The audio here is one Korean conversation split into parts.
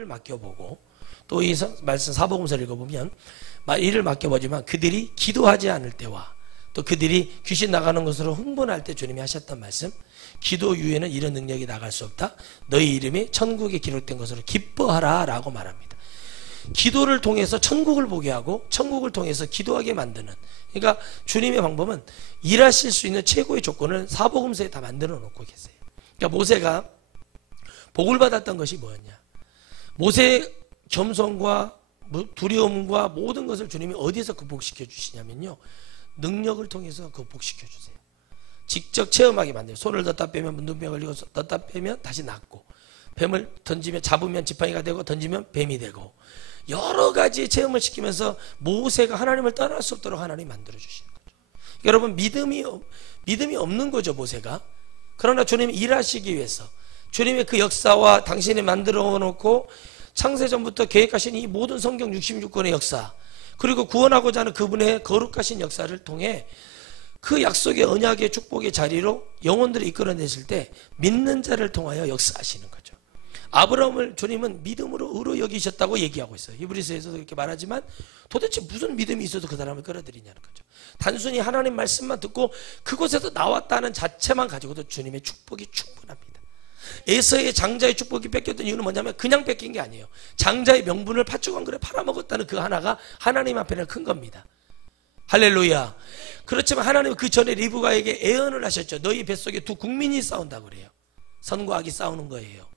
일을 맡겨보고, 또 이 말씀 사복음서를 읽어보면 일을 맡겨보지만 그들이 기도하지 않을 때와 또 그들이 귀신 나가는 것으로 흥분할 때 주님이 하셨던 말씀, 기도 이후에는 이런 능력이 나갈 수 없다. 너희 이름이 천국에 기록된 것으로 기뻐하라 라고 말합니다. 기도를 통해서 천국을 보게 하고 천국을 통해서 기도하게 만드는, 그러니까 주님의 방법은 일하실 수 있는 최고의 조건을 사복음서에 다 만들어 놓고 계세요. 그러니까 모세가 복을 받았던 것이 뭐였냐, 모세의 겸손과 두려움과 모든 것을 주님이 어디서 극복시켜 주시냐면요, 능력을 통해서 극복시켜 주세요. 직접 체험하게 만들어요. 손을 넣다 빼면 문둥병 걸리고 넣다 빼면 다시 낫고, 뱀을 던지면 잡으면 지팡이가 되고 던지면 뱀이 되고, 여러 가지 체험을 시키면서 모세가 하나님을 떠날 수 없도록 하나님이 만들어 주시는 거죠. 여러분, 믿음이 없는 거죠, 모세가. 그러나 주님이 일하시기 위해서 주님의 그 역사와 당신이 만들어 놓고 창세전부터 계획하신 이 모든 성경 66권의 역사, 그리고 구원하고자 하는 그분의 거룩하신 역사를 통해 그 약속의 언약의 축복의 자리로 영혼들을 이끌어내실 때 믿는 자를 통하여 역사하시는 거죠. 아브라함을 주님은 믿음으로 의로 여기셨다고 얘기하고 있어요. 히브리서에서도 이렇게 말하지만 도대체 무슨 믿음이 있어도 그 사람을 끌어들이냐는 거죠. 단순히 하나님 말씀만 듣고 그곳에서 나왔다는 자체만 가지고도 주님의 축복이 충분합니다. 에서의 장자의 축복이 뺏겼던 이유는 뭐냐면 그냥 뺏긴 게 아니에요. 장자의 명분을 팥죽 한 그릇 팔아먹었다는 그 하나가 하나님 앞에는 큰 겁니다. 할렐루야. 그렇지만 하나님은 그 전에 리브가에게 예언을 하셨죠. 너희 뱃속에 두 국민이 싸운다고 그래요. 선과 악이 싸우는 거예요.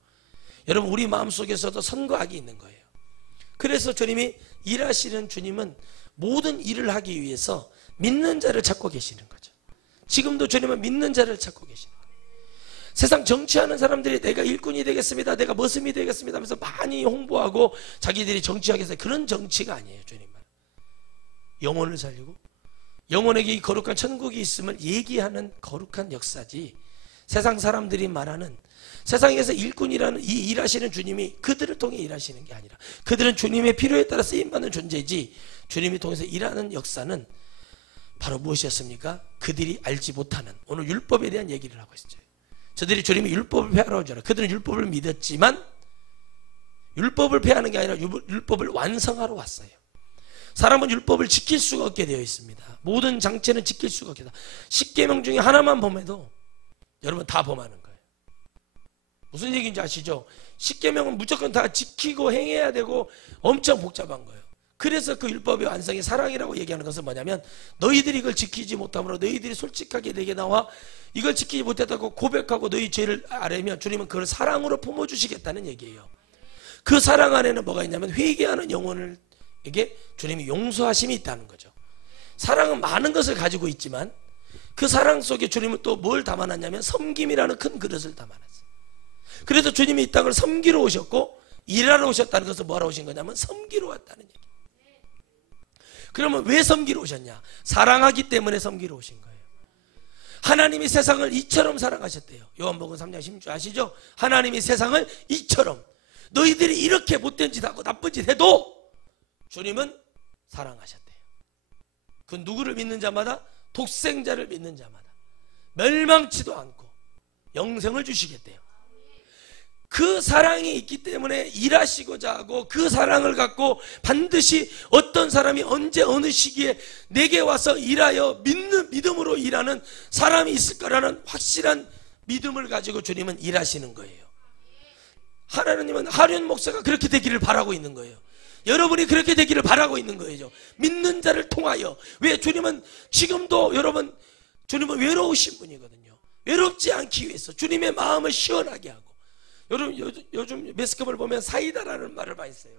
여러분, 우리 마음속에서도 선과 악이 있는 거예요. 그래서 주님이 일하시는 주님은 모든 일을 하기 위해서 믿는 자를 찾고 계시는 거죠. 지금도 주님은 믿는 자를 찾고 계시는 거예요. 세상 정치하는 사람들이 내가 일꾼이 되겠습니다, 내가 머슴이 되겠습니다 하면서 많이 홍보하고 자기들이 정치하겠어요. 그런 정치가 아니에요. 주님은 영혼을 살리고 영혼에게 이 거룩한 천국이 있음을 얘기하는 거룩한 역사지, 세상 사람들이 말하는 세상에서 일꾼이라는 이 일하시는 주님이 그들을 통해 일하시는 게 아니라 그들은 주님의 필요에 따라 쓰임받는 존재지, 주님이 통해서 일하는 역사는 바로 무엇이었습니까? 그들이 알지 못하는, 오늘 율법에 대한 얘기를 하고 있어요. 저들이 주님이 율법을 폐하러 오잖아요. 그들은 율법을 믿었지만 율법을 폐하는 게 아니라 율법을 완성하러 왔어요. 사람은 율법을 지킬 수가 없게 되어 있습니다. 모든 장체는 지킬 수가 없게. 10계명 중에 하나만 범해도 여러분 다 범하는 거예요. 무슨 얘기인지 아시죠? 10계명은 무조건 다 지키고 행해야 되고 엄청 복잡한 거예요. 그래서 그 율법의 완성이 사랑이라고 얘기하는 것은 뭐냐면, 너희들이 이걸 지키지 못함으로 너희들이 솔직하게 내게 나와 이걸 지키지 못했다고 고백하고 너희 죄를 아뢰면 주님은 그걸 사랑으로 품어주시겠다는 얘기예요. 그 사랑 안에는 뭐가 있냐면 회개하는 영혼에게 주님이 용서하심이 있다는 거죠. 사랑은 많은 것을 가지고 있지만 그 사랑 속에 주님은 또 뭘 담아놨냐면 섬김이라는 큰 그릇을 담아놨어요. 그래서 주님이 이 땅을 섬기러 오셨고 일하러 오셨다는 것은 뭐하러 오신 거냐면 섬기러 왔다는 얘기. 그러면 왜 섬기러 오셨냐? 사랑하기 때문에 섬기러 오신 거예요. 하나님이 세상을 이처럼 사랑하셨대요. 요한복음 3장 16절 아시죠? 하나님이 세상을 이처럼, 너희들이 이렇게 못된 짓 하고 나쁜 짓 해도 주님은 사랑하셨대요. 그 누구를 믿는 자마다, 독생자를 믿는 자마다 멸망치도 않고 영생을 주시겠대요. 그 사랑이 있기 때문에 일하시고자 하고, 그 사랑을 갖고 반드시 어떤 사람이 언제 어느 시기에 내게 와서 일하여 믿음으로 일하는 사람이 있을 거라는 확실한 믿음을 가지고 주님은 일하시는 거예요. 하나님은 하륜 목사가 그렇게 되기를 바라고 있는 거예요. 여러분이 그렇게 되기를 바라고 있는 거예요. 믿는 자를 통하여. 왜? 주님은 지금도 여러분, 주님은 외로우신 분이거든요. 외롭지 않기 위해서 주님의 마음을 시원하게 하고. 여러분, 요즘 매스컴을 보면 사이다라는 말을 많이 써요.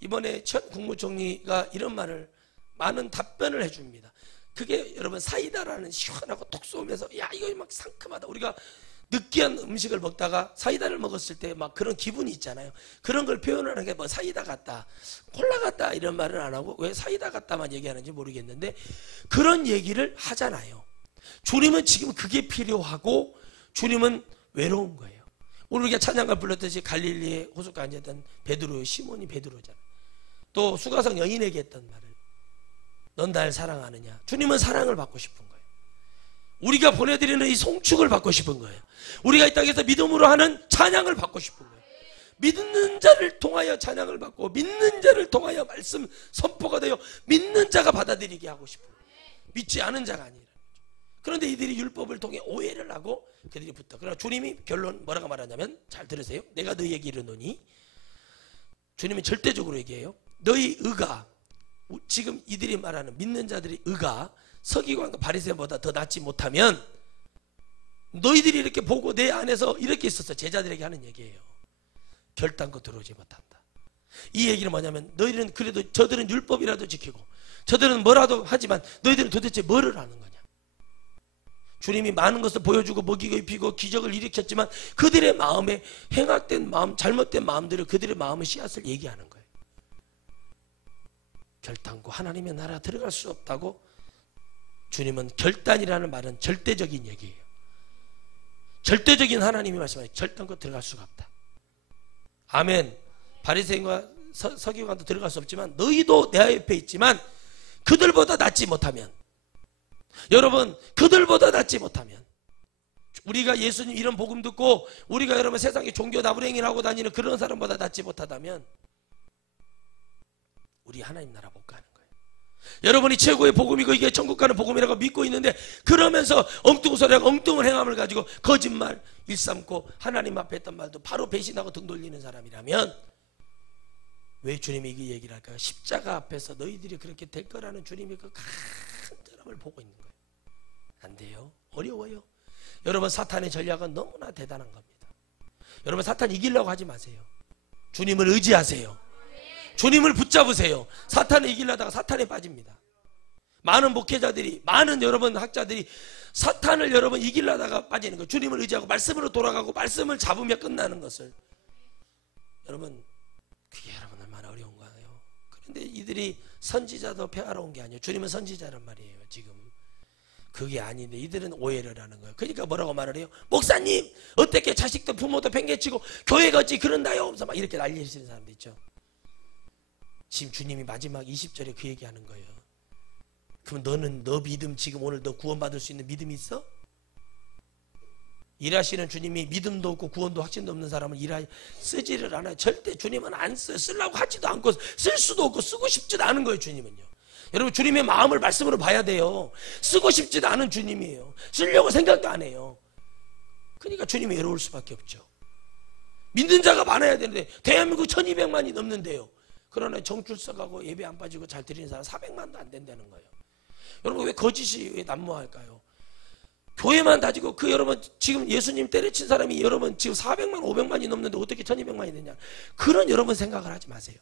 이번에 천 국무총리가 이런 말을, 많은 답변을 해줍니다. 그게 여러분 사이다라는, 시원하고 톡 쏘면서 야 이거 막 상큼하다, 우리가 느끼한 음식을 먹다가 사이다를 먹었을 때 막 그런 기분이 있잖아요. 그런 걸 표현하는 게 뭐 사이다 같다, 콜라 같다 이런 말을 안 하고 왜 사이다 같다만 얘기하는지 모르겠는데 그런 얘기를 하잖아요. 주님은 지금 그게 필요하고 주님은 외로운 거예요. 오늘 우리가 찬양가 불렀듯이 갈릴리의 호숫가에 앉았던 베드로, 시몬이 베드로잖아. 또 수가성 여인에게 했던 말을, 넌 날 사랑하느냐. 주님은 사랑을 받고 싶은 거예요. 우리가 보내드리는 이 송축을 받고 싶은 거예요. 우리가 이 땅에서 믿음으로 하는 찬양을 받고 싶은 거예요. 믿는 자를 통하여 찬양을 받고 믿는 자를 통하여 말씀 선포가 되어 믿는 자가 받아들이게 하고 싶어요. 믿지 않은 자가 아니라. 그런데 이들이 율법을 통해 오해를 하고 그들이 붙어. 그러나 주님이 결론 뭐라고 말하냐면, 잘 들으세요. 내가 너희에게 이르노니, 주님이 절대적으로 얘기해요. 너희 의가, 지금 이들이 말하는 믿는 자들의 의가 서기관과 바리새인보다 더 낫지 못하면, 너희들이 이렇게 보고 내 안에서 이렇게 있어서 제자들에게 하는 얘기예요. 결단코 들어오지 못한다. 이 얘기는 뭐냐면, 너희들은 그래도 저들은 율법이라도 지키고 저들은 뭐라도 하지만 너희들은 도대체 뭐를 하는 거냐. 주님이 많은 것을 보여주고 먹이고 입히고 기적을 일으켰지만 그들의 마음에 행악된 마음, 잘못된 마음들을, 그들의 마음의 씨앗을 얘기하는 거예요. 결단코 하나님의 나라 들어갈 수 없다고. 주님은 결단이라는 말은 절대적인 얘기예요. 절대적인 하나님이 말씀하시죠. 결단코 들어갈 수가 없다. 아멘. 바리새인과 서기관도 들어갈 수 없지만 너희도 내 옆에 있지만 그들보다 낫지 못하면, 여러분 그들보다 낫지 못하면, 우리가 예수님 이런 복음 듣고 우리가 여러분 세상에 종교 나부랭이를 하고 다니는 그런 사람보다 낫지 못하다면 우리 하나님 나라 못 가는 거예요. 여러분이 최고의 복음이고 이게 천국 가는 복음이라고 믿고 있는데, 그러면서 엉뚱소리하고 엉뚱한 행함을 가지고 거짓말 일삼고 하나님 앞에 했던 말도 바로 배신하고 등 돌리는 사람이라면 왜 주님이 이 얘기를 할까요? 십자가 앞에서 너희들이 그렇게 될 거라는 주님이 그 간절함을 보고 있는 거예요. 안 돼요. 어려워요. 여러분 사탄의 전략은 너무나 대단한 겁니다. 여러분 사탄 이기려고 하지 마세요. 주님을 의지하세요. 주님을 붙잡으세요. 사탄을 이기려다가 사탄에 빠집니다. 많은 목회자들이, 많은 여러분 학자들이 사탄을 여러분 이기려다가 빠지는 거예요. 주님을 의지하고 말씀으로 돌아가고 말씀을 잡으며 끝나는 것을. 여러분 그게 여러분 얼마나 어려운 거예요. 그런데 이들이 선지자도 폐하러 온 게 아니에요. 주님은 선지자란 말이에요. 지금 그게 아닌데 이들은 오해를 하는 거예요. 그러니까 뭐라고 말을 해요? 목사님 어떻게 자식도 부모도 팽개치고 교회가 어찌 그런다요? 하면서 막 이렇게 난리치는 사람들 있죠. 지금 주님이 마지막 20절에 그 얘기하는 거예요. 그럼 너는, 너 믿음, 지금 오늘 너 구원받을 수 있는 믿음이 있어? 일하시는 주님이 믿음도 없고 구원도 확신도 없는 사람을 쓰지를 않아요. 절대 주님은 안 써요. 쓰려고 하지도 않고 쓸 수도 없고 쓰고 싶지도 않은 거예요. 주님은요. 여러분 주님의 마음을 말씀으로 봐야 돼요. 쓰고 싶지도 않은 주님이에요. 쓰려고 생각도 안 해요. 그러니까 주님이 외로울 수밖에 없죠. 믿는 자가 많아야 되는데 대한민국 1200만이 넘는데요. 그러나 정출석하고 예배 안 빠지고 잘 드리는 사람 400만도 안 된다는 거예요. 여러분 왜 거짓이 왜 난무할까요? 교회만 다지고 여러분 지금 예수님 때려친 사람이 여러분 지금 400만 500만이 넘는데 어떻게 1200만이 되냐, 그런 여러분 생각을 하지 마세요.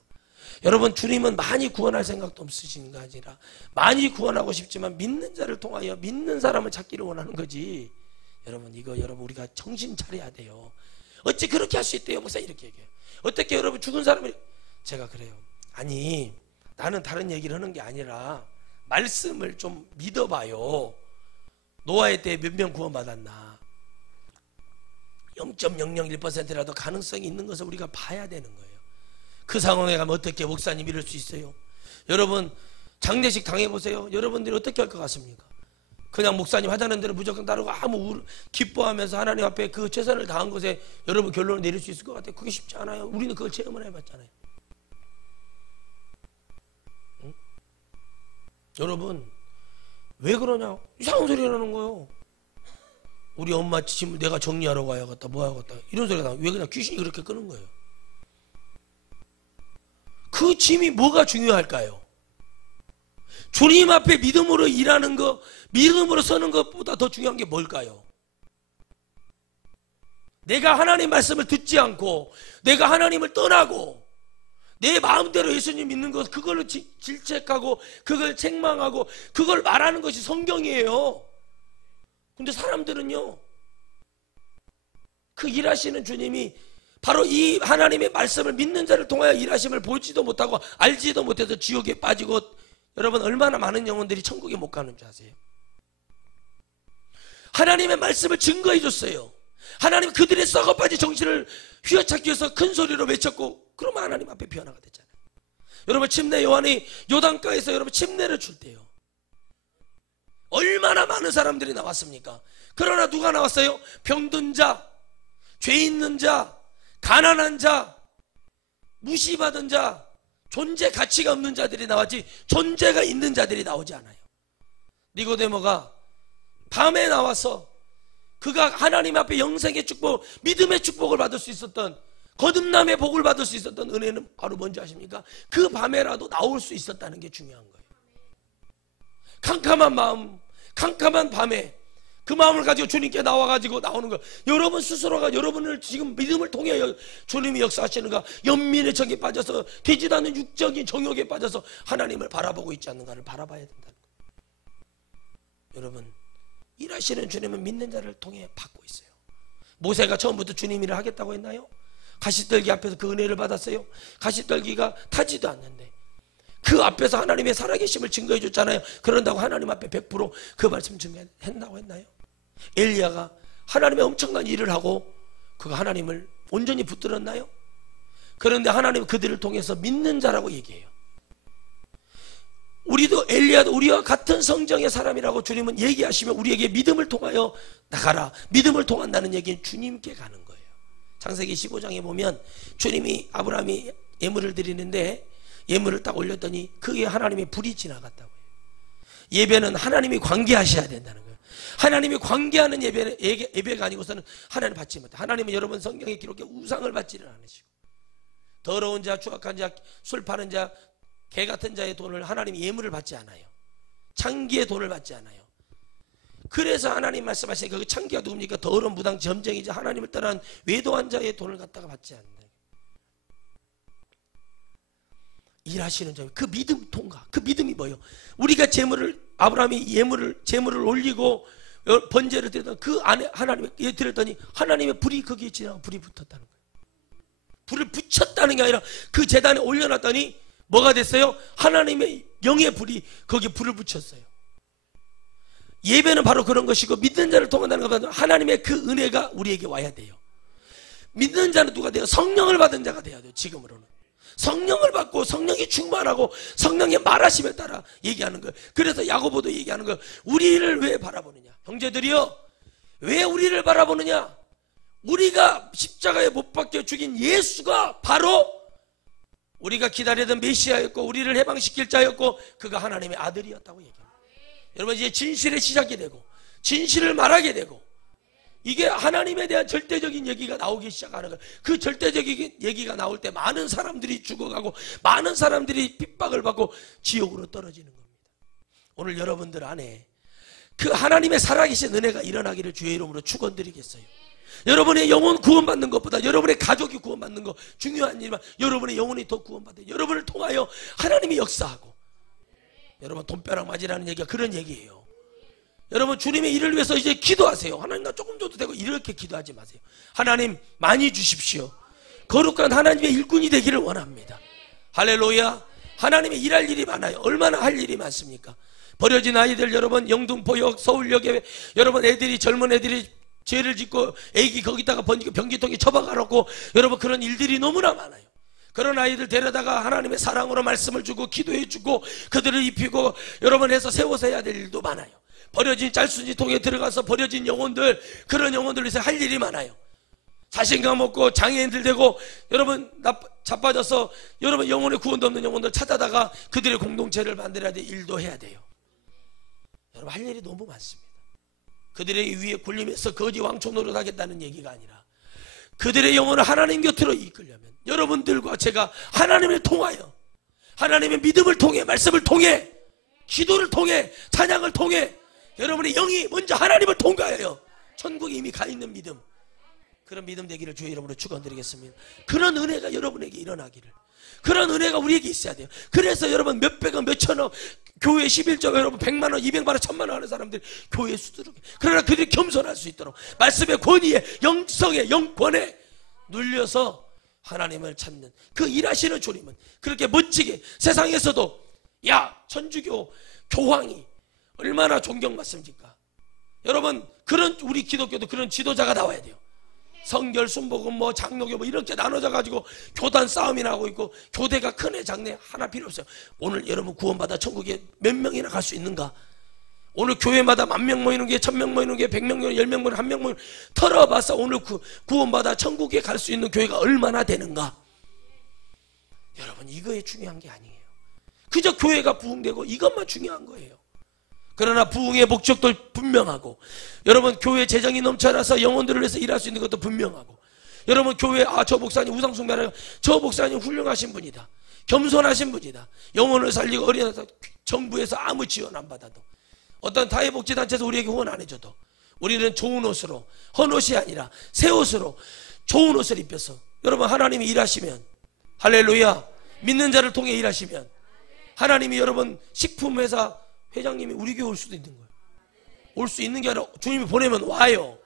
여러분 주님은 많이 구원할 생각도 없으신 게 아니라 많이 구원하고 싶지만 믿는 자를 통하여 믿는 사람을 찾기를 원하는 거지. 여러분 이거 여러분 우리가 정신 차려야 돼요. 어찌 그렇게 할 수 있대요? 목사 이렇게 얘기해요. 어떻게 여러분 죽은 사람을, 제가 그래요. 아니 나는 다른 얘기를 하는 게 아니라 말씀을 좀 믿어봐요. 노아의 때에 몇 명 구원받았나? 0.001%라도 가능성이 있는 것을 우리가 봐야 되는 거예요. 그 상황에 가면 어떻게 목사님 이럴 수 있어요? 여러분 장례식 당해보세요. 여러분들이 어떻게 할 것 같습니까? 그냥 목사님 하자는 대로 무조건 따르고 아무 기뻐하면서 하나님 앞에 그 최선을 다한 것에 여러분 결론을 내릴 수 있을 것 같아요. 그게 쉽지 않아요. 우리는 그걸 체험을 해봤잖아요. 응? 여러분 왜 그러냐? 이상한 소리 하는 거예요. 우리 엄마 짐을 내가 정리하러 가야겠다, 뭐 하겠다, 이런 소리가 나와. 왜 그냥 귀신이 그렇게 끄는 거예요? 그 짐이 뭐가 중요할까요? 주님 앞에 믿음으로 일하는 거, 믿음으로 서는 것보다 더 중요한 게 뭘까요? 내가 하나님 말씀을 듣지 않고 내가 하나님을 떠나고 내 마음대로 예수님 믿는 것, 그걸로 질책하고 그걸 책망하고 그걸 말하는 것이 성경이에요. 근데 사람들은요, 그 일하시는 주님이 바로 이 하나님의 말씀을 믿는 자를 통하여 일하심을 보지도 못하고 알지도 못해서 지옥에 빠지고, 여러분 얼마나 많은 영혼들이 천국에 못 가는 줄 아세요? 하나님의 말씀을 증거해 줬어요. 하나님 그들의 썩어빠진 정신을 휘어찾기 위해서 큰 소리로 외쳤고, 그러면 하나님 앞에 변화가 됐잖아요. 여러분 침례 요한이 요단가에서 여러분 침례를 줄 때요, 얼마나 많은 사람들이 나왔습니까? 그러나 누가 나왔어요? 병든 자, 죄 있는 자, 가난한 자, 무시받은 자, 존재 가치가 없는 자들이 나왔지 존재가 있는 자들이 나오지 않아요. 니고데모가 밤에 나와서 그가 하나님 앞에 영생의 축복, 믿음의 축복을 받을 수 있었던, 거듭남의 복을 받을 수 있었던 은혜는 바로 뭔지 아십니까? 그 밤에라도 나올 수 있었다는 게 중요한 거예요. 캄캄한 마음, 캄캄한 밤에 그 마음을 가지고 주님께 나와가지고 나오는 거. 여러분 스스로가 여러분을 지금 믿음을 통해 주님이 역사하시는가, 연민의 정에 빠져서 되지도 않는 육적인 정욕에 빠져서 하나님을 바라보고 있지 않는가를 바라봐야 된다는 거예요. 여러분, 일하시는 주님은 믿는 자를 통해 받고 있어요. 모세가 처음부터 주님 일을 하겠다고 했나요? 가시떨기 앞에서 그 은혜를 받았어요. 가시떨기가 타지도 않는데 그 앞에서 하나님의 살아계심을 증거해 줬잖아요. 그런다고 하나님 앞에 100% 그 말씀 증거했다고 했나요? 엘리야가 하나님의 엄청난 일을 하고 그가 하나님을 온전히 붙들었나요? 그런데 하나님은 그들을 통해서 믿는 자라고 얘기해요. 우리도 엘리야도 우리와 같은 성정의 사람이라고 주님은 얘기하시면 우리에게 믿음을 통하여 나가라, 믿음을 통한다는 얘기는 주님께 가는 거예요. 창세기 15장에 보면 주님이 아브라함이 예물을 드리는데 예물을 딱 올렸더니 그게 하나님의 불이 지나갔다고 해요. 예배는 하나님이 관계하셔야 된다는 거예요. 하나님이 관계하는 예배가 아니고서는 하나님 받지 못해. 하나님은 여러분 성경에 기록해 우상을 받지를 않으시고, 더러운 자, 추악한 자, 술 파는 자, 개 같은 자의 돈을 하나님이 예물을 받지 않아요. 창기의 돈을 받지 않아요. 그래서 하나님 말씀하시니까 그 창기가 누굽니까? 더러운 무당 점쟁이자 하나님을 떠난 외도한 자의 돈을 갖다가 받지 않는다. 일하시는 점, 그 믿음 통과, 그 믿음이 뭐예요? 우리가 아브라함이 제물을 올리고 번제를 드렸던 그 안에 하나님께 드렸더니 하나님의 불이 거기에 지나가 불이 붙었다는 거예요. 불을 붙였다는 게 아니라 그 제단에 올려놨더니 뭐가 됐어요? 하나님의 영의 불이 거기에 불을 붙였어요. 예배는 바로 그런 것이고, 믿는 자를 통한다는 것은 하나님의 그 은혜가 우리에게 와야 돼요. 믿는 자는 누가 돼요? 성령을 받은 자가 돼야 돼요. 지금으로는 성령을 받고 성령이 충만하고 성령의 말하심에 따라 얘기하는 거예요. 그래서 야고보도 얘기하는 거예요. 우리를 왜 바라보느냐? 형제들이여, 왜 우리를 바라보느냐? 우리가 십자가에 못 박혀 죽인 예수가 바로 우리가 기다리던 메시아였고 우리를 해방시킬 자였고 그가 하나님의 아들이었다고 얘기합니다. 여러분, 이제 진실의 시작이 되고 진실을 말하게 되고 이게 하나님에 대한 절대적인 얘기가 나오기 시작하는 거예요. 그 절대적인 얘기가 나올 때 많은 사람들이 죽어가고 많은 사람들이 핍박을 받고 지옥으로 떨어지는 겁니다. 오늘 여러분들 안에 그 하나님의 살아계신 은혜가 일어나기를 주의 이름으로 축원드리겠어요. 여러분의 영혼 구원받는 것보다 여러분의 가족이 구원받는 거 중요한 일이지만 여러분의 영혼이 더 구원받아요. 여러분을 통하여 하나님이 역사하고. 여러분, 돈벼락 맞으라는 얘기가 그런 얘기예요. 여러분, 주님의 일을 위해서 이제 기도하세요. 하나님 나 조금 줘도 되고 이렇게 기도하지 마세요. 하나님 많이 주십시오. 거룩한 하나님의 일꾼이 되기를 원합니다. 할렐루야. 하나님의 일할 일이 많아요. 얼마나 할 일이 많습니까? 버려진 아이들, 여러분 영등포역, 서울역에 여러분 젊은 애들이 죄를 짓고 애기 거기다가 변기통에 처박아놓고, 여러분 그런 일들이 너무나 많아요. 그런 아이들 데려다가 하나님의 사랑으로 말씀을 주고 기도해 주고 그들을 입히고 여러분 해서 세워서 해야 될 일도 많아요. 버려진 짤순이통에 들어가서 버려진 영혼들, 그런 영혼들 위해서 할 일이 많아요. 자신감 없고 장애인들 되고 여러분 자빠져서 여러분 영혼의 구원도 없는 영혼들 찾아다가 그들의 공동체를 만들어야 될 일도 해야 돼요. 여러분 할 일이 너무 많습니다. 그들의 위에 굴림해서 거지 왕초 노릇하겠다는 얘기가 아니라 그들의 영혼을 하나님 곁으로 이끌려면 여러분들과 제가 하나님을 통하여, 하나님의 믿음을 통해, 말씀을 통해, 기도를 통해, 찬양을 통해 여러분의 영이 먼저 하나님을 통과해요. 천국에 이미 가 있는 믿음, 그런 믿음 되기를 주의 이름으로 축원드리겠습니다. 그런 은혜가 여러분에게 일어나기를, 그런 은혜가 우리에게 있어야 돼요. 그래서 여러분 몇백억 몇천억 교회 11조 여러분 100만원 200만원 1000만원 하는 사람들이 교회에 수두룩해. 그러나 그들이 겸손할 수 있도록 말씀의 권위에, 영성에, 영권에 눌려서 하나님을 찾는 그 일하시는 주님은 그렇게 멋지게 세상에서도 천주교 교황이 얼마나 존경받습니까? 여러분 그런 우리 기독교도 그런 지도자가 나와야 돼요. 성결, 순복음, 장로교 이렇게 나눠져 가지고 교단 싸움이 나고 있고 교대가 크네 작네 하나 필요 없어요. 오늘 여러분 구원받아 천국에 몇 명이나 갈 수 있는가? 오늘 교회마다 10,000명 모이는 게 1,000명 모이는 게 100명 모이는 게 10명 모이는 게 1명 모이는 털어봐서 오늘 구원받아 천국에 갈 수 있는 교회가 얼마나 되는가? 여러분, 이거에 중요한 게 아니에요. 그저 교회가 부흥되고 이것만 중요한 거예요. 그러나 부흥의 목적도 분명하고, 여러분 교회 재정이 넘쳐나서 영혼들을 위해서 일할 수 있는 것도 분명하고, 여러분 교회 저 목사님 우상숭배하는 저 목사님 훌륭하신 분이다, 겸손하신 분이다, 영혼을 살리고 어린아이들 정부에서 아무 지원 안 받아도, 어떤 다회복지단체에서 우리에게 후원 안 해줘도 우리는 좋은 옷으로, 헌옷이 아니라 새 옷으로 좋은 옷을 입혀서, 여러분 하나님이 일하시면, 할렐루야, 믿는 자를 통해 일하시면 하나님이, 여러분 식품회사 회장님이 우리 교회 올 수도 있는 거예요. 올 수 있는 게 아니라 주님이 보내면 와요.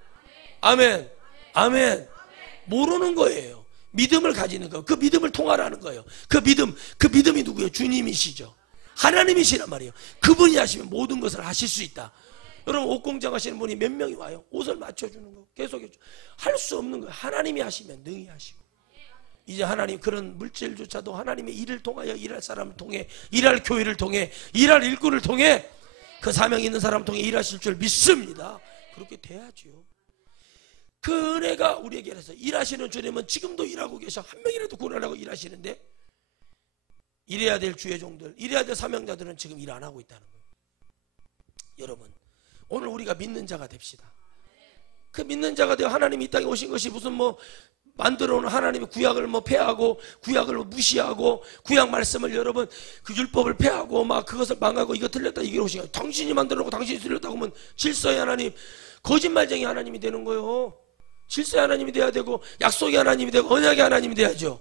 아멘, 아멘. 모르는 거예요. 믿음을 가지는 거예요. 그 믿음을 통하라는 거예요. 그 믿음이 누구예요? 주님이시죠. 하나님이시란 말이에요. 그분이 하시면 모든 것을 하실 수 있다. 여러분 옷 공장 하시는 분이 몇 명이 와요? 옷을 맞춰주는 거 계속 할 수 없는 거예요. 하나님이 하시면 능히 하시고, 이제 하나님 그런 물질조차도 하나님의 일을 통하여, 일할 사람을 통해, 일할 교회를 통해, 일할 일꾼을 통해, 그 사명 있는 사람을 통해 일하실 줄 믿습니다. 그렇게 돼야죠. 그 은혜가 우리에게 해서, 일하시는 주님은 지금도 일하고 계셔. 한 명이라도 구원하려고 일하시는데, 일해야 될 주의 종들, 일해야 될 사명자들은 지금 일 안 하고 있다는 거예요. 여러분, 오늘 우리가 믿는 자가 됩시다. 그 믿는 자가 되어 하나님이 이 땅에 오신 것이 무슨 만들어 놓은 하나님의 구약을 폐하고, 구약을 무시하고, 구약 말씀을, 여러분 그 율법을 폐하고 막 그것을 망하고, 이거 틀렸다 이게 오신 거예요. 당신이 만들어 놓고 당신이 틀렸다고 하면 질서의 하나님, 거짓말쟁이 하나님이 되는 거예요. 질서의 하나님이 돼야 되고, 약속의 하나님이 되고, 언약의 하나님이 돼야죠.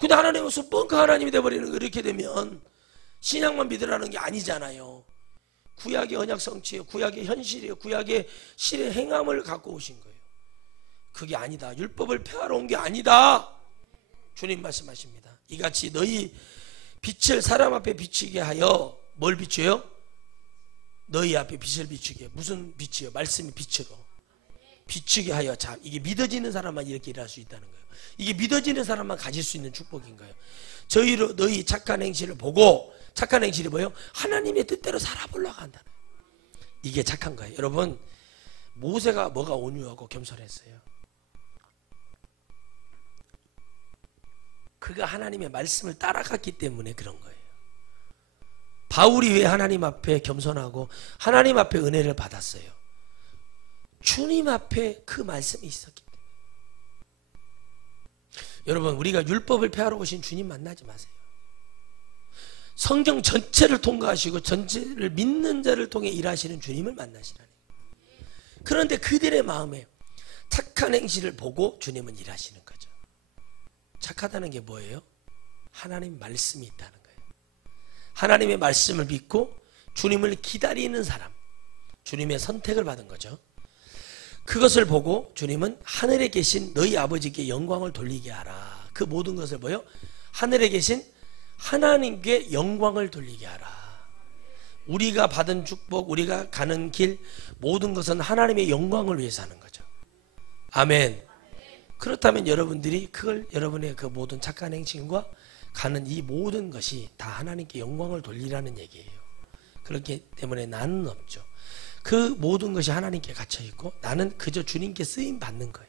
근데 하나님은 수뻥크 하나님이 돼버리는 거예요. 이렇게 되면 신약만 믿으라는 게 아니잖아요. 구약의 언약 성취예요. 구약의 현실이에요. 구약의 실의 행함을 갖고 오신 거예요. 그게 아니다. 율법을 폐하러 온 게 아니다. 주님 말씀하십니다. 이같이 너희 빛을 사람 앞에 비추게 하여, 뭘 비추어요? 너희 앞에 빛을 비추게 해요. 무슨 빛이요? 말씀이 빛으로 비추게 하여. 자, 이게 믿어지는 사람만 이렇게 일할 수 있다는 거예요. 이게 믿어지는 사람만 가질 수 있는 축복인 거예요. 너희 착한 행실을 보고, 착한 행실이 뭐예요? 하나님의 뜻대로 살아보려고 한다는 거예요. 이게 착한 거예요. 여러분, 모세가 뭐가 온유하고 겸손했어요? 그가 하나님의 말씀을 따라갔기 때문에 그런 거예요. 바울이 왜 하나님 앞에 겸손하고 하나님 앞에 은혜를 받았어요? 주님 앞에 그 말씀이 있었기 때문에. 여러분, 우리가 율법을 폐하러 오신 주님 만나지 마세요. 성경 전체를 통과하시고 전체를 믿는 자를 통해 일하시는 주님을 만나시라는 거예요. 그런데 그들의 마음에 착한 행실을 보고 주님은 일하시는 거죠. 착하다는 게 뭐예요? 하나님 말씀이 있다는 거예요. 하나님의 말씀을 믿고 주님을 기다리는 사람, 주님의 선택을 받은 거죠. 그것을 보고 주님은 하늘에 계신 너희 아버지께 영광을 돌리게 하라. 그 모든 것을 뭐예요? 하늘에 계신 하나님께 영광을 돌리게 하라. 우리가 받은 축복, 우리가 가는 길, 모든 것은 하나님의 영광을 위해서 하는 거죠. 아멘. 그렇다면 여러분들이 그걸, 여러분의 그 모든 착한 행실과 가는 이 모든 것이 다 하나님께 영광을 돌리라는 얘기예요. 그렇기 때문에 나는 없죠. 그 모든 것이 하나님께 갇혀있고 나는 그저 주님께 쓰임 받는 거예요.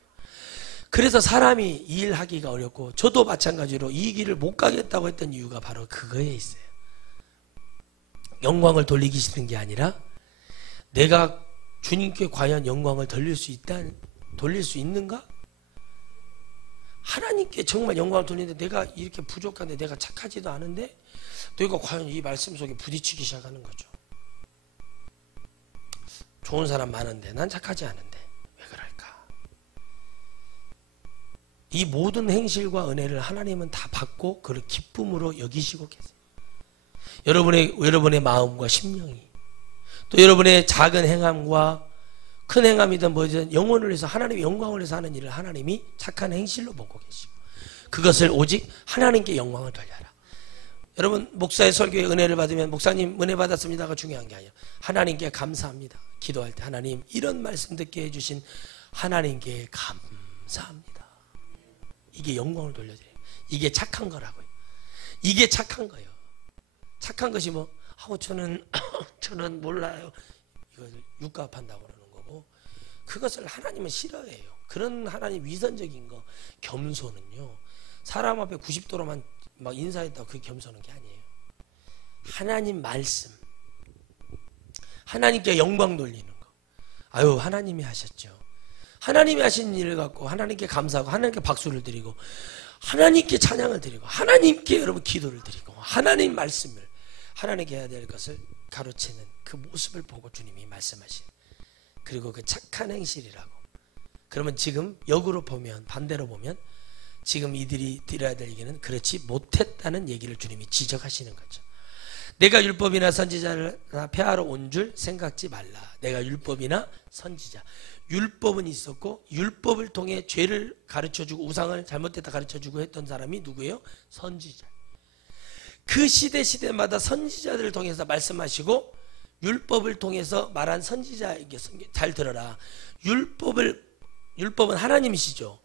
그래서 사람이 이 일 하기가 어렵고, 저도 마찬가지로 이 길을 못 가겠다고 했던 이유가 바로 그거에 있어요. 영광을 돌리기 싫은 게 아니라, 내가 주님께 과연 영광을 돌릴 수 있는가? 하나님께 정말 영광을 돌리는데 내가 이렇게 부족한데, 내가 착하지도 않은데 내가 과연 이 말씀 속에 부딪히기 시작하는 거죠. 좋은 사람 많은데 난 착하지 않은데 왜 그럴까? 이 모든 행실과 은혜를 하나님은 다 받고 그를 기쁨으로 여기시고 계세요. 여러분의 마음과 심령이, 또 여러분의 작은 행함과 큰 행함이든 뭐든 영혼을 위해서, 하나님의 영광을 위해서 하는 일을 하나님이 착한 행실로 보고 계시고, 그것을 오직 하나님께 영광을 돌려라. 여러분, 목사의 설교에 은혜를 받으면 목사님 은혜 받았습니다가 중요한 게 아니에요. 하나님께 감사합니다. 기도할 때 하나님 이런 말씀 듣게 해주신 하나님께 감사합니다. 이게 영광을 돌려드려요. 이게 착한 거라고요. 이게 착한 거예요. 착한 것이 뭐, 저는 몰라요. 이걸 육가 판다고 그러는 거고, 그것을 하나님은 싫어해요. 그런 하나님 위선적인 거, 겸손은요, 사람 앞에 90도로만 막 인사했다고 그게 겸손한 게 아니에요. 하나님 말씀, 하나님께 영광 돌리는 거. 아유, 하나님이 하셨죠. 하나님이 하신 일을 갖고 하나님께 감사하고 하나님께 박수를 드리고 하나님께 찬양을 드리고 하나님께 여러분 기도를 드리고 하나님 말씀을 하나님께 해야 될 것을 가로채는 그 모습을 보고 주님이 말씀하신, 그리고 그 착한 행실이라고. 그러면 지금 역으로 보면, 반대로 보면 지금 이들이 드려야 될 얘기는 그렇지 못했다는 얘기를 주님이 지적하시는 거죠. 내가 율법이나 선지자나 폐하러 온 줄 생각지 말라. 내가 율법이나 선지자, 율법은 있었고 율법을 통해 죄를 가르쳐주고 우상을 잘못됐다 가르쳐주고 했던 사람이 누구예요? 선지자. 그 시대마다 선지자들을 통해서 말씀하시고 율법을 통해서 말한 선지자에게 잘 들어라. 율법은 하나님이시죠.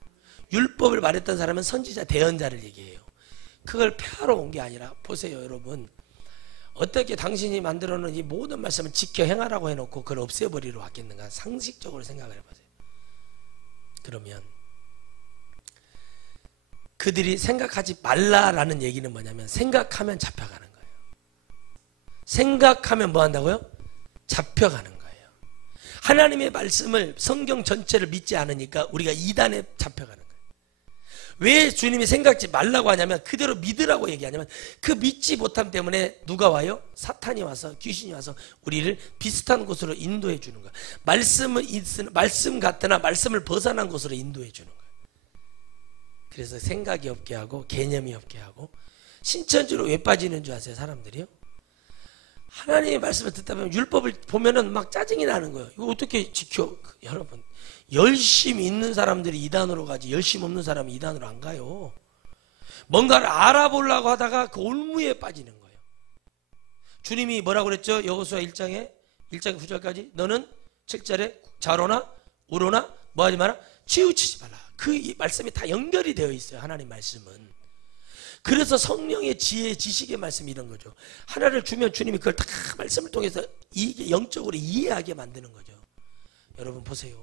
율법을 말했던 사람은 선지자 대언자를 얘기해요. 그걸 폐하러 온 게 아니라, 보세요 여러분, 어떻게 당신이 만들어 놓은 이 모든 말씀을 지켜 행하라고 해놓고 그걸 없애버리러 왔겠는가? 상식적으로 생각을 해보세요. 그러면 그들이 생각하지 말라라는 얘기는 뭐냐면, 생각하면 잡혀가는 거예요. 생각하면 뭐 한다고요? 잡혀가는 거예요. 하나님의 말씀을, 성경 전체를 믿지 않으니까 우리가 이단에 잡혀가는 거예요. 왜 주님이 생각지 말라고 하냐면, 그대로 믿으라고 얘기하냐면, 그 믿지 못함 때문에 누가 와요? 사탄이 와서, 귀신이 와서 우리를 비슷한 곳으로 인도해 주는 거예요. 말씀 같으나 말씀을 벗어난 곳으로 인도해 주는 거예요. 그래서 생각이 없게 하고 개념이 없게 하고, 신천지로 왜 빠지는 줄 아세요? 사람들이요, 하나님의 말씀을 듣다 보면 율법을 보면은 막 짜증이 나는 거예요. 이거 어떻게 지켜? 여러분, 열심히 있는 사람들이 이단으로 가지 열심히 없는 사람이 이단으로 안 가요. 뭔가를 알아보려고 하다가 그 올무에 빠지는 거예요. 주님이 뭐라고 그랬죠? 여호수아 1장에 9절까지 너는 7절에 좌로나 우로나 뭐 하지 마라? 치우치지 말라. 그 말씀이 다 연결이 되어 있어요. 하나님 말씀은. 그래서 성령의 지혜, 지식의 말씀이 이런 거죠. 하나를 주면 주님이 그걸 다 말씀을 통해서 이게 영적으로 이해하게 만드는 거죠. 여러분 보세요.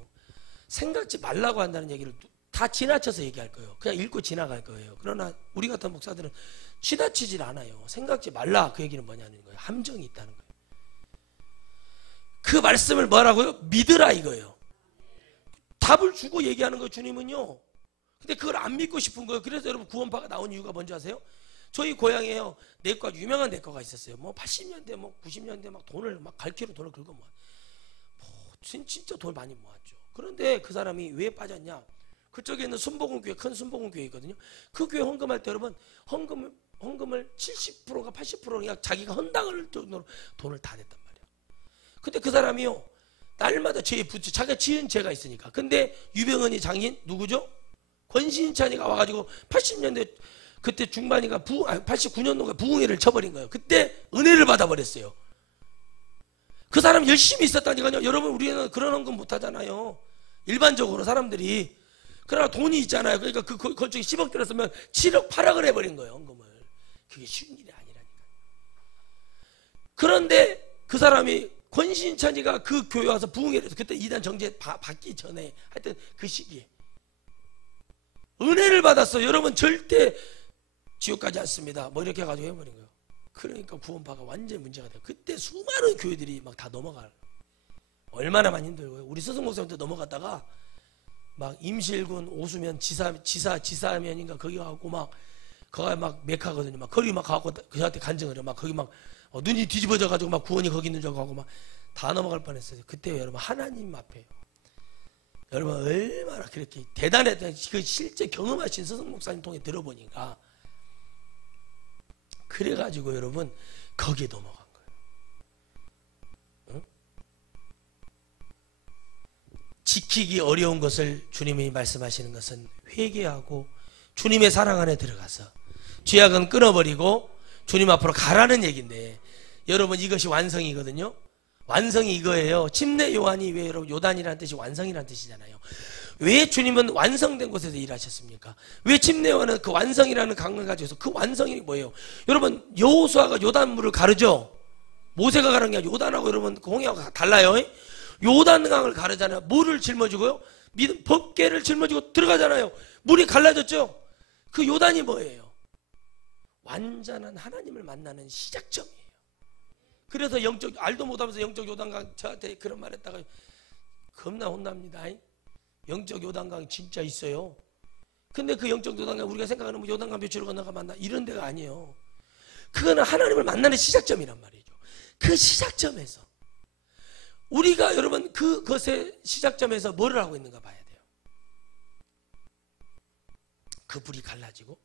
생각지 말라고 한다는 얘기를 다 지나쳐서 얘기할 거예요. 그냥 읽고 지나갈 거예요. 그러나 우리 같은 목사들은 지나치질 않아요. 생각지 말라, 그 얘기는 뭐냐는 거예요. 함정이 있다는 거예요. 그 말씀을 뭐라고요? 믿으라 이거예요. 답을 주고 얘기하는 거예요, 주님은요. 근데 그걸 안 믿고 싶은 거예요. 그래서 여러분 구원파가 나온 이유가 뭔지 아세요? 저희 고향에요, 내과, 유명한 내과가 있었어요. 뭐 80년대, 뭐 90년대 막 돈을 막 갈퀴로 돈을 긁어 모아. 진짜 돈 많이 모았죠. 그런데 그 사람이 왜 빠졌냐? 그쪽에 있는 순복음교회, 큰 순복음교회 있거든요. 그 교회 헌금할 때 여러분, 헌금을 70%가 80%가 그냥 자기가 헌당을 정도로 돈을 다 냈단 말이에요. 근데 그 사람이요, 날마다 죄에 붙여, 자기가 지은 죄가 있으니까. 근데 유병헌이 장인 누구죠? 권신찬이가 와가지고 80년대 그때 중반이가 89년도가 부흥회를 쳐버린 거예요. 그때 은혜를 받아버렸어요. 그 사람 열심히 있었다니까요. 여러분, 우리는 그런 헌금 못하잖아요. 일반적으로 사람들이. 그러나 돈이 있잖아요. 그러니까 그쪽에 10억 들었으면 7억 8억을 해버린 거예요, 헌금을. 그게 쉬운 일이 아니라니까. 그런데 그 사람이, 권신찬이가 그 교회 와서 부흥회를 해서, 그때 이단 정제 받기 전에 하여튼 그 시기에 은혜를 받았어. 여러분, 절대 지옥 가지 않습니다. 뭐 이렇게 해가지고 해버린 거예요. 그러니까 구원파가 완전히 문제가 돼요. 그때 수많은 교회들이 막 다 넘어가. 얼마나 많이 힘들고요. 우리 스승 목사님도 넘어갔다가 막 임실군 오수면 지사면인가 거기 가고 막 거기 막 메카거든요. 막 거기 막 가고 그한테 간증을 해요. 막 거기 막 눈이 뒤집어져 가지고 막 구원이 거기 있는 줄 알고 막 다 넘어갈 뻔했어요. 그때 여러분, 하나님 앞에요. 여러분 얼마나 그렇게 대단했던, 그 실제 경험하신 스승 목사님 통해 들어보니까, 그래가지고 여러분 거기에 넘어간 거예요. 응? 지키기 어려운 것을 주님이 말씀하시는 것은 회개하고 주님의 사랑 안에 들어가서 죄악은 끊어버리고 주님 앞으로 가라는 얘기인데, 여러분 이것이 완성이거든요. 완성이 이거예요. 침례 요한이 왜 여러분 요단이라는 뜻이 완성이라는 뜻이잖아요. 왜 주님은 완성된 곳에서 일하셨습니까? 왜 침례 요한은 그 완성이라는 강을 가지고서, 그 완성이 뭐예요? 여러분, 여호수아가 요단물을 가르죠. 모세가 가른 게 아니라 요단하고 여러분 그 홍해하고 달라요. 요단강을 가르잖아요. 뭐를 짊어지고요? 법궤를 짊어지고 들어가잖아요. 물이 갈라졌죠. 그 요단이 뭐예요? 완전한 하나님을 만나는 시작점이에요. 그래서 영적, 알도 못하면서 영적 요단강 저한테 그런 말 했다가 겁나 혼납니다. 영적 요단강 진짜 있어요. 근데 그 영적 요단강 우리가 생각하는 뭐 요단강 몇 킬로 건너가 만나 이런 데가 아니에요. 그거는 하나님을 만나는 시작점이란 말이죠. 그 시작점에서 우리가 여러분 그것의 시작점에서 뭐를 하고 있는가 봐야 돼요. 그 불이 갈라지고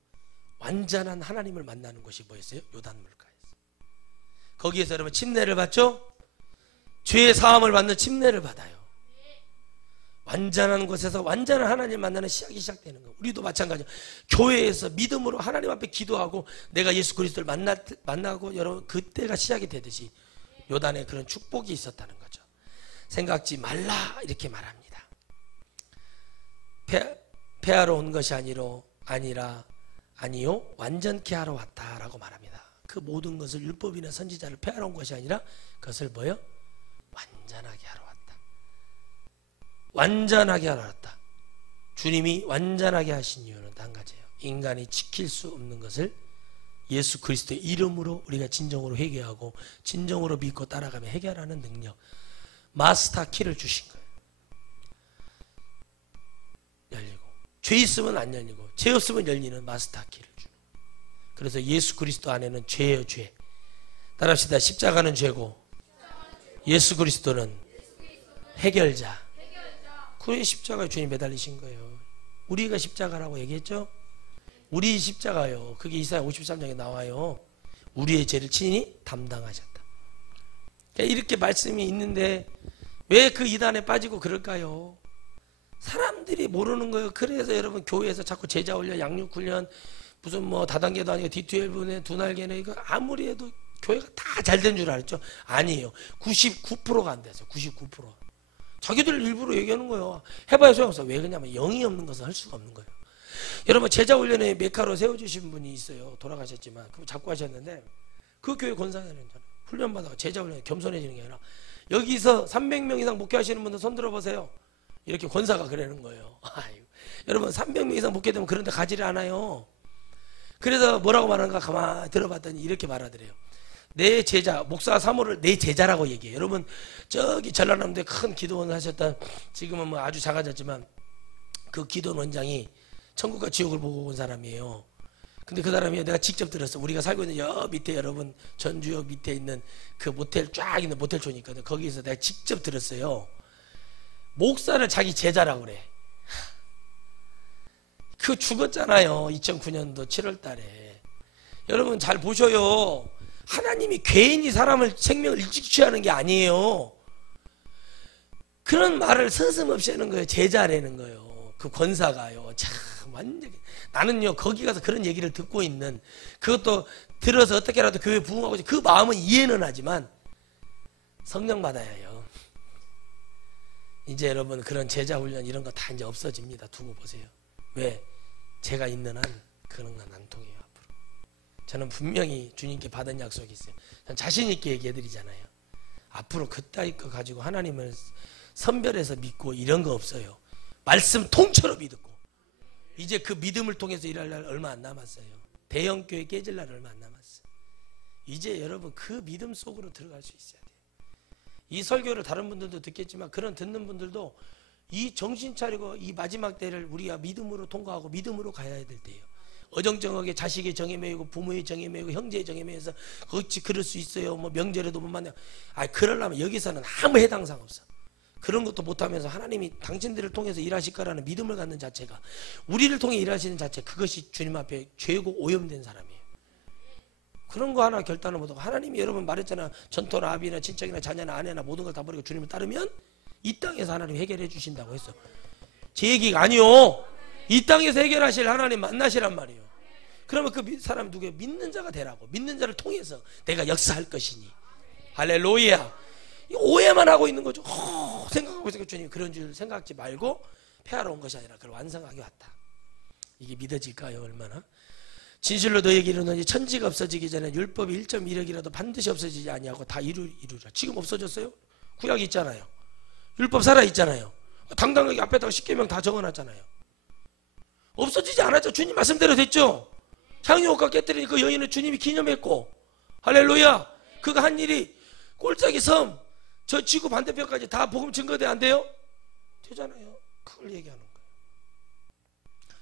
완전한 하나님을 만나는 곳이 뭐였어요? 요단물가였어요. 거기에서 여러분 침례를 받죠? 죄의 사함을 받는 침례를 받아요. 완전한 곳에서 완전한 하나님 만나는 시작이 시작되는 거예요. 우리도 마찬가지예요. 교회에서 믿음으로 하나님 앞에 기도하고 내가 예수 그리스도를 만나고 여러분 그때가 시작이 되듯이 요단에 그런 축복이 있었다는 거죠. 생각지 말라 이렇게 말합니다. 폐하러 온 것이 아니요 완전케 하러 왔다라고 말합니다. 그 모든 것을 율법이나 선지자를 폐하러 온 것이 아니라 그것을 뭐요? 완전하게 하러 왔다. 완전하게 하러 왔다. 주님이 완전하게 하신 이유는 한 가지예요. 인간이 지킬 수 없는 것을 예수 그리스도의 이름으로 우리가 진정으로 회개하고 진정으로 믿고 따라가며 해결하는 능력, 마스터 키를 주신 거예요. 열리고 죄 있으면 안 열리고 죄 없으면 열리는 마스터 키를 주는. 그래서 예수 그리스도 안에는 죄예요. 죄. 따라합시다. 십자가는 죄고 예수 그리스도는 해결자. 그의 십자가에 주님 매달리신 거예요. 우리가 십자가라고 얘기했죠? 우리 십자가요. 그게 이사야 53장에 나와요. 우리의 죄를 친히 담당하셨다. 이렇게 말씀이 있는데 왜 그 이단에 빠지고 그럴까요? 사람들이 모르는 거예요. 그래서 여러분 교회에서 자꾸 제자 훈련, 양육 훈련, 무슨 뭐 다단계도 아니고 D12네, 두날개네, 이거 아무리 해도 교회가 다 잘 된 줄 알았죠? 아니에요. 99%가 안 됐어요. 99%. 자기들 일부러 얘기하는 거예요. 해봐야 소용없어. 왜 그러냐면 영이 없는 것은 할 수가 없는 거예요. 여러분 제자 훈련에 메카로 세워주신 분이 있어요. 돌아가셨지만 그거 잡고 하셨는데 그 교회 권사는 훈련 받아가 제자 훈련에 겸손해지는 게 아니라 여기서 300명 이상 목회하시는 분들 손 들어보세요. 이렇게 권사가 그러는 거예요. 아이고. 여러분 300명 이상 목회되면 그런 데 가지를 않아요. 그래서 뭐라고 말하는가 가만히 들어봤더니 이렇게 말하더래요. 내 제자, 목사 사모를 내 제자라고 얘기해요. 여러분 저기 전라남도에 큰 기도원 하셨던, 지금은 뭐 아주 작아졌지만 그 기도원 원장이 천국과 지옥을 보고 온 사람이에요. 근데 그 사람이 내가 직접 들었어. 우리가 살고 있는 여 밑에 여러분 전주역 밑에 있는 그 모텔 쫙 있는 모텔촌이 있거든. 거기서 내가 직접 들었어요. 목사를 자기 제자라고 그래. 그 죽었잖아요. 2009년도 7월 달에. 여러분 잘 보셔요. 하나님이 괜히 사람을 생명을 일찍 취하는 게 아니에요. 그런 말을 서슴없이 하는 거예요. 제자라는 거예요. 그 권사가요. 참 완전히. 나는요 거기 가서 그런 얘기를 듣고 있는, 그것도 들어서 어떻게라도 교회 부흥하고 그 마음은 이해는 하지만 성령 받아야 해요. 이제 여러분 그런 제자 훈련 이런 거 다 이제 없어집니다. 두고 보세요. 왜? 제가 있는 한 그런 건 안 통해요. 앞으로 저는 분명히 주님께 받은 약속이 있어요. 전 자신 있게 얘기해 드리잖아요. 앞으로 그따위 거 가지고 하나님을 선별해서 믿고 이런 거 없어요. 말씀 통째로 믿고 이제 그 믿음을 통해서 일할 날 얼마 안 남았어요. 대형교회 깨질 날 얼마 안 남았어요. 이제 여러분 그 믿음 속으로 들어갈 수 있어야 돼요. 이 설교를 다른 분들도 듣겠지만 그런 듣는 분들도 이 정신 차리고 이 마지막 때를 우리가 믿음으로 통과하고 믿음으로 가야 될 때예요. 어정쩡하게 자식의 정에 매이고 부모의 정에 매이고 형제의 정에 매여서 어찌 그럴 수 있어요. 뭐 명절에도 못 만나요. 그러려면 여기서는 아무 해당상 없어. 그런 것도 못하면서 하나님이 당신들을 통해서 일하실 거라는 믿음을 갖는 자체가, 우리를 통해 일하시는 자체, 그것이 주님 앞에 죄고 오염된 사람이에요. 그런 거 하나 결단을 못하고, 하나님이 여러분 말했잖아. 전토나 아비나 친척이나 자녀나 아내나 모든 걸 다 버리고 주님을 따르면 이 땅에서 하나님 해결해 주신다고 했어. 제 얘기가 아니요. 이 땅에서 해결하실 하나님 만나시란 말이에요. 그러면 그 사람이 누구예요? 믿는 자가 되라고. 믿는 자를 통해서 내가 역사할 것이니. 할렐루야. 오해만 하고 있는 거죠. 생각하고 있으니까 주님 그런 줄 생각하지 말고 폐하러 온 것이 아니라 그걸 완성하게 왔다. 이게 믿어질까요? 얼마나? 진실로 너에게 이르노니 천지가 없어지기 전에 율법이 1.1억이라도 반드시 없어지지 아니하고 다 이루라. 지금 없어졌어요? 구약이 있잖아요. 율법 살아있잖아요. 당당하게 앞에다가 10계명 다 적어놨잖아요. 없어지지 않았죠. 주님 말씀대로 됐죠. 향유옥과 깨뜨리니 그 여인은 주님이 기념했고, 할렐루야. 그가 한 일이 꼴짝이 섬, 저 지구 반대편까지 다 복음 증거돼 안 돼요? 되잖아요. 그걸 얘기하는 거예요.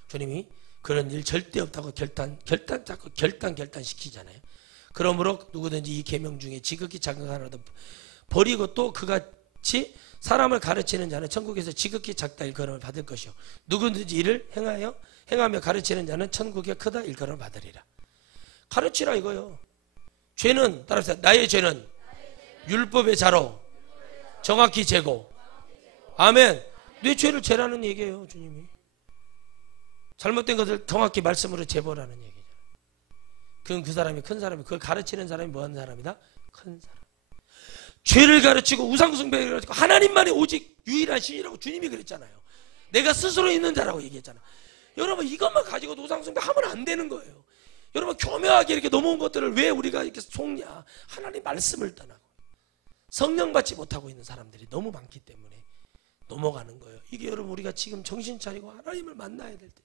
주님이 그런 일 절대 없다고 자꾸 결단시키잖아요. 그러므로 누구든지 이 계명 중에 지극히 작은 거 하나라도 버리고 또 그같이 사람을 가르치는 자는 천국에서 지극히 작다 일컬음을 받을 것이요, 누구든지 이를 행하며 가르치는 자는 천국에 크다 일컬음을 받으리라. 가르치라 이거요. 죄는, 따라서 나의 죄는 율법의 자로 정확히 재고. 아멘. 내 죄를 재라는 얘기예요. 주님이 잘못된 것을 정확히 말씀으로 재보라는 얘기죠. 그건 그 사람이 큰 사람이, 그걸 가르치는 사람이 뭐하는 사람이다? 큰 사람. 죄를 가르치고 우상숭배를 가르치고 하나님만이 오직 유일한 신이라고 주님이 그랬잖아요. 내가 스스로 있는 자라고 얘기했잖아. 여러분 이것만 가지고도 우상숭배 하면 안 되는 거예요. 여러분 교묘하게 이렇게 넘어온 것들을 왜 우리가 이렇게 속냐? 하나님 말씀을 떠나고 성령 받지 못하고 있는 사람들이 너무 많기 때문에 넘어가는 거예요. 이게 여러분 우리가 지금 정신 차리고 하나님을 만나야 될 때,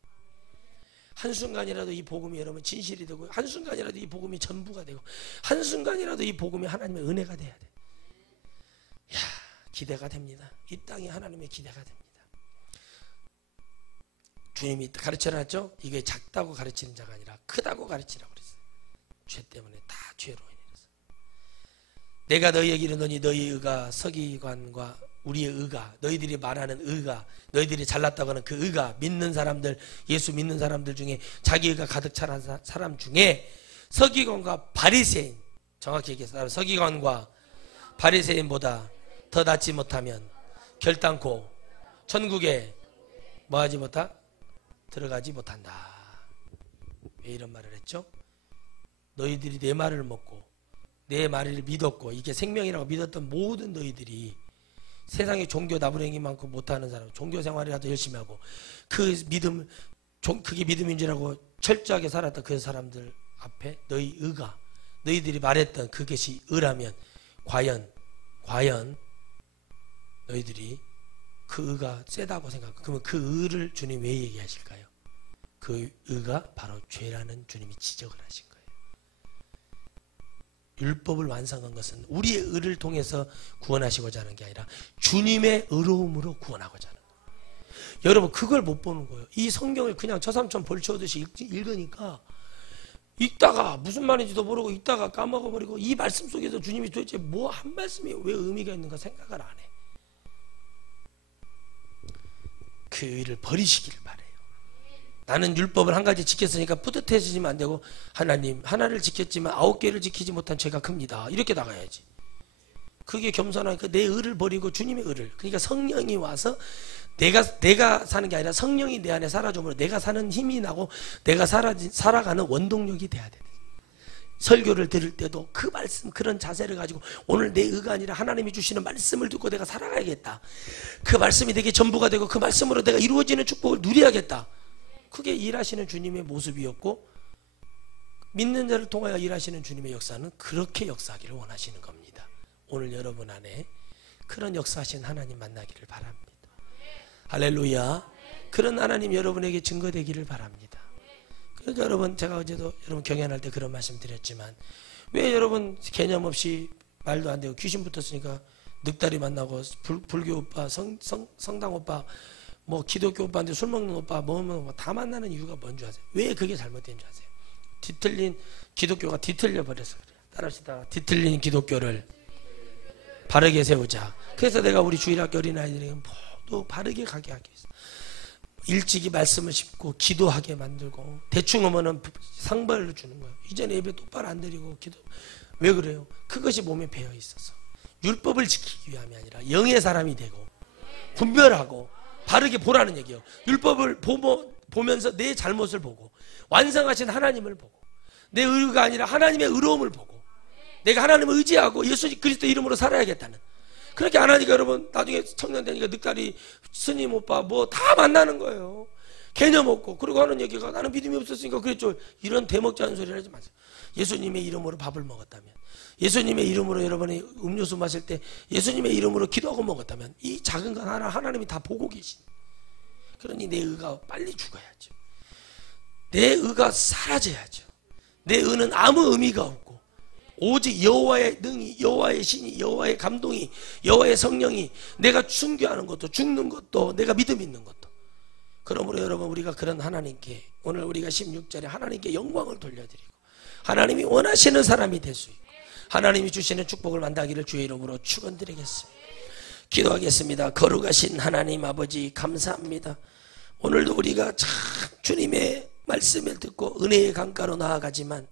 한순간이라도 이 복음이 여러분 진실이 되고, 한순간이라도 이 복음이 전부가 되고, 한순간이라도 이 복음이 하나님의 은혜가 돼야 돼. 야, 기대가 됩니다. 이 땅이 하나님의 기대가 됩니다. 주님이 가르쳐놨죠? 이게 작다고 가르치는 자가 아니라 크다고 가르치라고 그랬어요. 죄 때문에, 다 죄로 인해서. 내가 너희에게 이르노니 너희 의가 서기관과 우리의 의가, 너희들이 말하는 의가, 너희들이 잘났다고 하는 그 의가, 믿는 사람들, 예수 믿는 사람들 중에 자기 의가 가득 찬 사람 중에 서기관과 바리새인, 정확히 얘기해서 서기관과 바리새인보다 더 낫지 못하면 결단코 천국에 뭐하지 못하? 들어가지 못한다. 왜 이런 말을 했죠? 너희들이 내 말을 먹고 내 말을 믿었고, 이게 생명이라고 믿었던 모든 너희들이 세상에 종교 나부랭이 많고 못하는 사람, 종교 생활이라도 열심히 하고 그 믿음, 그게 믿음인 줄 알고 철저하게 살았던 그 사람들 앞에 너희 의가, 너희들이 말했던 그것이 의라면 과연 너희들이 그 의가 세다고 생각하고, 그러면 그 의를 주님 왜 얘기하실까요? 그 의가 바로 죄라는 주님이 지적을 하신 거예요. 율법을 완성한 것은 우리의 의를 통해서 구원하시고자 하는 게 아니라 주님의 의로움으로 구원하고자 하는 거예요. 여러분 그걸 못 보는 거예요. 이 성경을 그냥 처삼천 벌초듯이 읽으니까 읽다가 무슨 말인지도 모르고 읽다가 까먹어버리고, 이 말씀 속에서 주님이 도대체 뭐 한 말씀이 왜 의미가 있는가 생각을 안 해. 그 의를 버리시기를 바래요. 나는 율법을 한 가지 지켰으니까 뿌듯해지면 안 되고, 하나님 하나를 지켰지만 9개를 지키지 못한 죄가 큽니다, 이렇게 나가야지. 그게 겸손하니까 내 의를 버리고 주님의 의를, 그러니까 성령이 와서 내가 사는 게 아니라 성령이 내 안에 살아줌으로 내가 사는 힘이 나고 내가 살아가는 원동력이 돼야 돼. 설교를 들을 때도 그 말씀, 그런 자세를 가지고 오늘 내 의가 아니라 하나님이 주시는 말씀을 듣고 내가 살아가야겠다. 그 말씀이 내게 전부가 되고 그 말씀으로 내가 이루어지는 축복을 누려야겠다. 그게 일하시는 주님의 모습이었고, 믿는 자를 통하여 일하시는 주님의 역사는 그렇게 역사하기를 원하시는 겁니다. 오늘 여러분 안에 그런 역사하신 하나님 만나기를 바랍니다. 할렐루야. 그런 하나님 여러분에게 증거되기를 바랍니다. 그러니까 여러분, 제가 어제도 여러분 경연할 때 그런 말씀 드렸지만, 왜 여러분 개념 없이 말도 안 되고 귀신 붙었으니까 늑다리 만나고 불교 오빠, 성당 오빠, 뭐 기독교 오빠인데 술 먹는 오빠, 뭐 다 만나는 이유가 뭔지 아세요? 왜 그게 잘못된 줄 아세요? 뒤틀린 기독교가 뒤틀려 버려서 그래요. 따라합시다. 뒤틀린 기독교를 바르게 세우자. 그래서 내가 우리 주일학교 어린아이들에게 모두 바르게 가게 하기 위해서 일찍이 말씀을 씹고 기도하게 만들고, 대충 오면은 상벌을 주는 거예요. 이전에 예배 똑바로 안 드리고 기도. 왜 그래요? 그것이 몸에 배어 있어서 율법을 지키기 위함이 아니라 영의 사람이 되고 분별하고 바르게 보라는 얘기예요. 율법을 보면서 내 잘못을 보고 완성하신 하나님을 보고, 내 의가 아니라 하나님의 의로움을 보고, 내가 하나님을 의지하고 예수 그리스도 이름으로 살아야겠다는. 그렇게 안 하니까 여러분 나중에 청년 되니까 늑다리 스님 오빠 뭐 다 만나는 거예요. 개념 없고. 그리고 하는 얘기가 나는 믿음이 없었으니까 그랬죠. 이런 대먹지 않은 소리를 하지 마세요. 예수님의 이름으로 밥을 먹었다면, 예수님의 이름으로 여러분이 음료수 마실 때 예수님의 이름으로 기도하고 먹었다면, 이 작은 건 하나 하나님이 다 보고 계신. 그러니 내 의가 빨리 죽어야죠. 내 의가 사라져야죠. 내 은은 아무 의미가 없고 오직 여호와의 능이, 여호와의 신이, 여호와의 감동이, 여호와의 성령이 내가 순교하는 것도 죽는 것도 내가 믿음 있는 것도. 그러므로 여러분 우리가 그런 하나님께 오늘 우리가 16절에 하나님께 영광을 돌려드리고 하나님이 원하시는 사람이 될 수 있고 하나님이 주시는 축복을 만나기를 주의 이름으로 축원드리겠습니다. 기도하겠습니다. 거룩하신 하나님 아버지 감사합니다. 오늘도 우리가 참 주님의 말씀을 듣고 은혜의 강가로 나아가지만